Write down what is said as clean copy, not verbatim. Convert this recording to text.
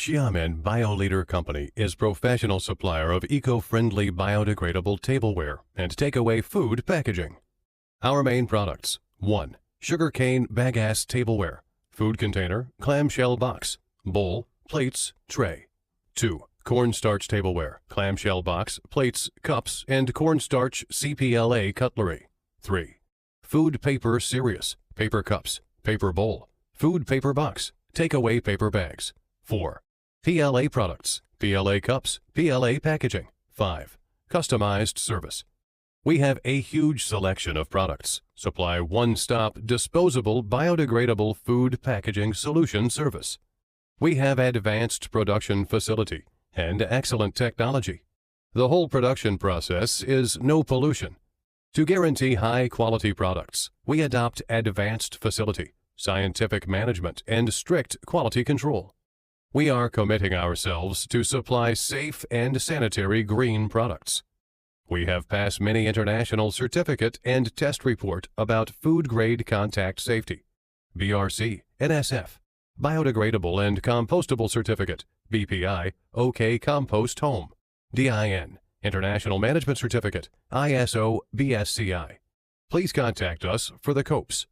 Xiamen BioLeader Company is professional supplier of eco-friendly biodegradable tableware and takeaway food packaging. Our main products: 1. Sugarcane bagasse tableware, food container, clamshell box, bowl, plates, tray. 2. Cornstarch tableware, clamshell box, plates, cups, and cornstarch CPLA cutlery. 3. Food paper serious, paper cups, paper bowl, food paper box, takeaway paper bags. 4. PLA products, PLA cups, PLA packaging. 5. Customized service. We have a huge selection of products. Supply one-stop, disposable, biodegradable food packaging solution service. We have advanced production facility and excellent technology. The whole production process is no pollution. To guarantee high-quality products, we adopt advanced facility, scientific management, and strict quality control. We are committing ourselves to supply safe and sanitary green products. We have passed many international certificate and test report about food-grade contact safety, BRC, NSF, biodegradable and compostable certificate, BPI, OK Compost Home, DIN, International Management Certificate, ISO BSCI. Please contact us for the COPS.